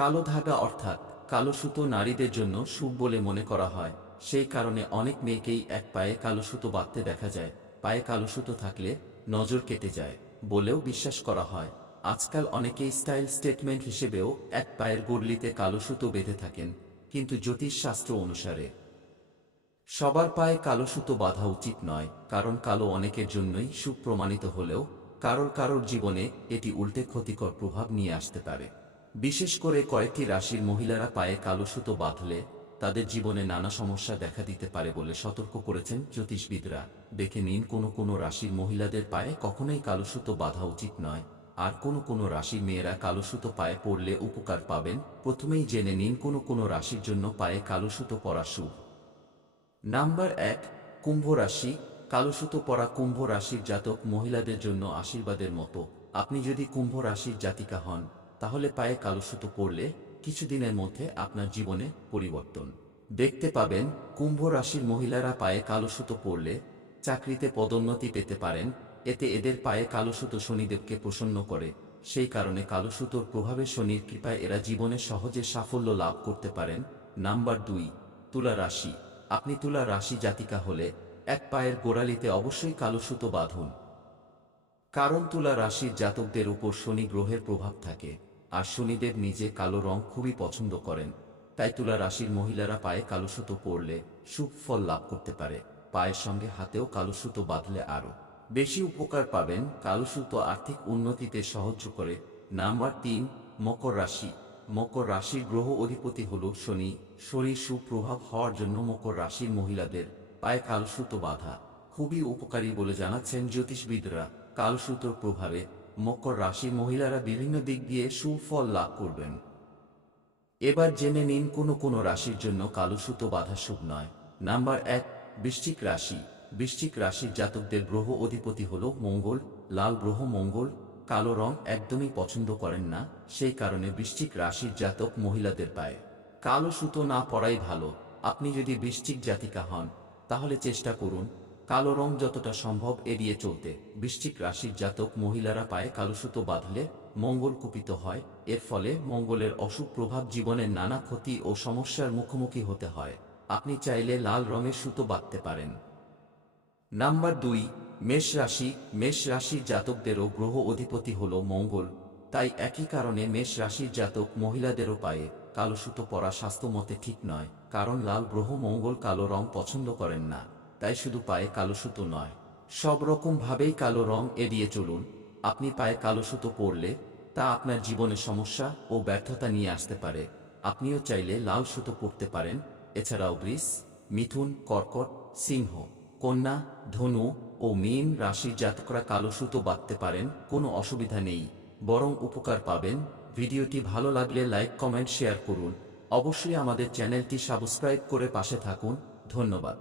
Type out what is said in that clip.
কালো ধাগা অর্থাৎ কালো সুতো নারীদের জন্য শুভ বলে মনে করা হয়। সেই কারণে অনেক মেয়েকেই এক পায়ে কালো সুতো বাঁধতে দেখা যায়। পায়ে কালো সুতো থাকলে নজর কেটে যায় বলেও বিশ্বাস করা হয়। আজকাল অনেকেই স্টাইল স্টেটমেন্ট হিসেবেও এক পায়ের গোড়লিতে কালো সুতো বেঁধে থাকেন, কিন্তু জ্যোতিষশাস্ত্র অনুসারে সবার পায়ে কালো সুতো বাঁধা উচিত নয়, কারণ কালো অনেকের জন্যই শুভ প্রমাণিত হলেও কারোর কারোর জীবনে এটি উল্টে ক্ষতিকর প্রভাব নিয়ে আসতে পারে। বিশেষ করে কয়েকটি রাশির মহিলারা পায়ে কালো সুতো বাঁধলে তাদের জীবনে নানা সমস্যা দেখা দিতে পারে বলে সতর্ক করেছেন জ্যোতিষবিদরা। দেখে নিন কোন কোন রাশির মহিলাদের পায়ে কখনোই কালো সুতো বাঁধা উচিত নয়, আর কোন কোন রাশির মেয়েরা কালো সুতো পায়ে পরলে উপকার পাবেন। প্রথমেই জেনে নিন কোন কোন রাশির জন্য পায়ে কালো সুতো পরা শুভ। নাম্বার 1, কুম্ভ রাশি। কালো সুতো পরা কুম্ভ রাশির জাতক মহিলাদের জন্য আশীর্বাদের মতো। আপনি যদি কুম্ভ রাশির জাতিকা হন, তাহলে পায়ে কালো সুতো পরলে কিছুদিনের মধ্যে আপনার জীবনে পরিবর্তন দেখতে পাবেন। কুম্ভ রাশির মহিলারা পায়ে কালো সুতো পরলে চাকরিতে পদোন্নতি পেতে পারেন। এতে এদের পায়ে কালো সুতো শনিদেবকে প্রসন্ন করে। সেই কারণে কালো সুতোর প্রভাবে শনির কৃপায় এরা জীবনে সহজে সাফল্য লাভ করতে পারেন। নাম্বার 2, তুলা রাশি। আপনি তুলা রাশি জাতিকা হলে এক পায়ের গোড়ালিতে অবশ্যই কালো সুতো বাঁধুন, কারণ তুলা রাশির জাতকদের উপর শনি গ্রহের প্রভাব থাকে, আর শনিদেব নিজে কালো রং খুবই পছন্দ করেন। তাই তুলা রাশির মহিলারা পায়ে কালো সুতো পরলে শুভ ফল লাভ করতে পারে। পায়ের সঙ্গে হাতেও কালো সুতো বাঁধলে আরও বেশি উপকার পাবেন। কালো সুতো আর্থিক উন্নতিতে সাহায্য করে। নাম্বার 3, মকর রাশি। মকর রাশির গ্রহ অধিপতি হল শনি। শনির সুপ্রভাব হওয়ার জন্য মকর রাশির মহিলাদের পায়ে কালো সুতো বাঁধা খুবই উপকারী বলে জানাচ্ছেন জ্যোতিষবিদরা। কালো সুতোর প্রভাবে মকর রাশির মহিলারা বিভিন্ন দিক দিয়ে সুফল লাভ করবেন। এবার জেনে নিন কোন কোন রাশির জন্য কালো সুতো বাঁধা শুভ নয়। নাম্বার 1, বৃশ্চিক রাশি। বৃশ্চিক রাশির জাতকদের গ্রহ অধিপতি হল মঙ্গল। লাল গ্রহ মঙ্গল কালো রং একদমই পছন্দ করেন না। সেই কারণে বৃশ্চিক রাশির জাতক মহিলাদের পায়ে কালো সুতো না পরাই ভালো। আপনি যদি বৃশ্চিক জাতিকা হন, তাহলে চেষ্টা করুন কালো রং যতটা সম্ভব এড়িয়ে চলতে। বৃশ্চিক রাশির জাতক মহিলারা পায়ে কালো সুতো বাঁধলে মঙ্গল কুপিত হয়। এর ফলে মঙ্গলের অশুভ প্রভাব জীবনের নানা ক্ষতি ও সমস্যার মুখোমুখি হতে হয়। আপনি চাইলে লাল রঙের সুতো বাঁধতে পারেন। নাম্বার 2, মেষ রাশি। মেষ রাশির জাতকদেরও গ্রহ অধিপতি হল মঙ্গল। তাই একই কারণে মেষ রাশির জাতক মহিলাদেরও পায়ে কালো সুতো পরা স্বাস্থ্যমতে ঠিক নয়, কারণ লাল গ্রহ মঙ্গল কালো রং পছন্দ করেন না। তাই শুধু পায়ে কালো সুতো নয়, সব রকম ভাবেই কালো রং এড়িয়ে চলুন। আপনি পায়ে কালো সুতো পরলে তা আপনার জীবনে সমস্যা ও ব্যর্থতা নিয়ে আসতে পারে। আপনিও চাইলে লাল সুতো পরতে পারেন। এছাড়াও বৃষ, মিথুন, কর্কট, সিংহ, কন্যা, ধনু ও মীন রাশির জাতকরা কালো সুতো বাঁধতে পারেন। কোনো অসুবিধা নেই, বরং উপকার পাবেন। ভিডিওটি ভালো লাগলে লাইক, কমেন্ট, শেয়ার করুন। অবশ্যই আমাদের চ্যানেলটি সাবস্ক্রাইব করে পাশে থাকুন। ধন্যবাদ।